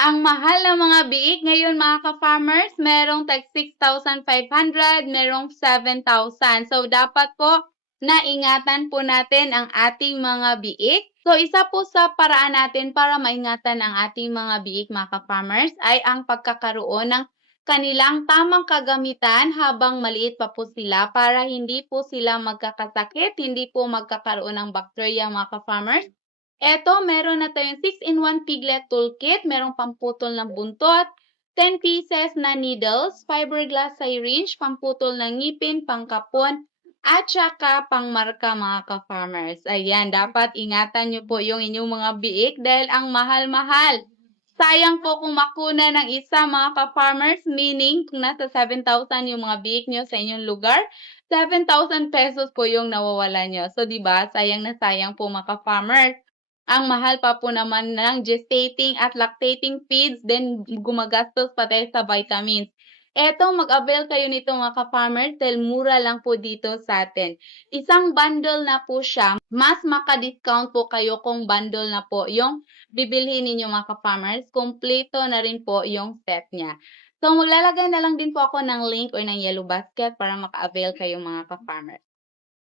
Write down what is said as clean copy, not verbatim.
Ang mahal ng mga biik ngayon mga ka-farmers, merong tag 6,500, merong 7,000. So, dapat po naingatan po natin ang ating mga biik. So, isa po sa paraan natin para maingatan ang ating mga biik mga ka-farmers ay ang pagkakaroon ng kanilang tamang kagamitan habang maliit pa po sila para hindi po sila magkakasakit, hindi po magkakaroon ng bacteria mga ka-farmers. Eto, meron na tayong 6-in-1 piglet toolkit, merong pamputol ng buntot, 10 pieces na needles, fiberglass syringe, pamputol ng ngipin, pangkapon, at saka pangmarka mga ka-farmers. Ayan, dapat ingatan nyo po yung inyong mga biik dahil ang mahal-mahal. Sayang po kung makuna ng isa mga ka-farmers, meaning kung nasa 7,000 yung mga biik nyo sa inyong lugar, 7,000 pesos po yung nawawala nyo. So, di ba sayang na sayang po mga ka-farmers. Ang mahal pa po naman ng gestating at lactating feeds, then gumagastos pa tayo sa vitamins. Eto, mag-avail kayo nito mga ka-farmers dahil mura lang po dito sa atin. Isang bundle na po siya, mas maka-discount po kayo kung bundle na po yung bibilhin ninyo mga ka-farmers. Kompleto na rin po yung set niya. So, maglalagay na lang din po ako ng link or ng yellow basket para maka-avail kayo mga ka-farmers.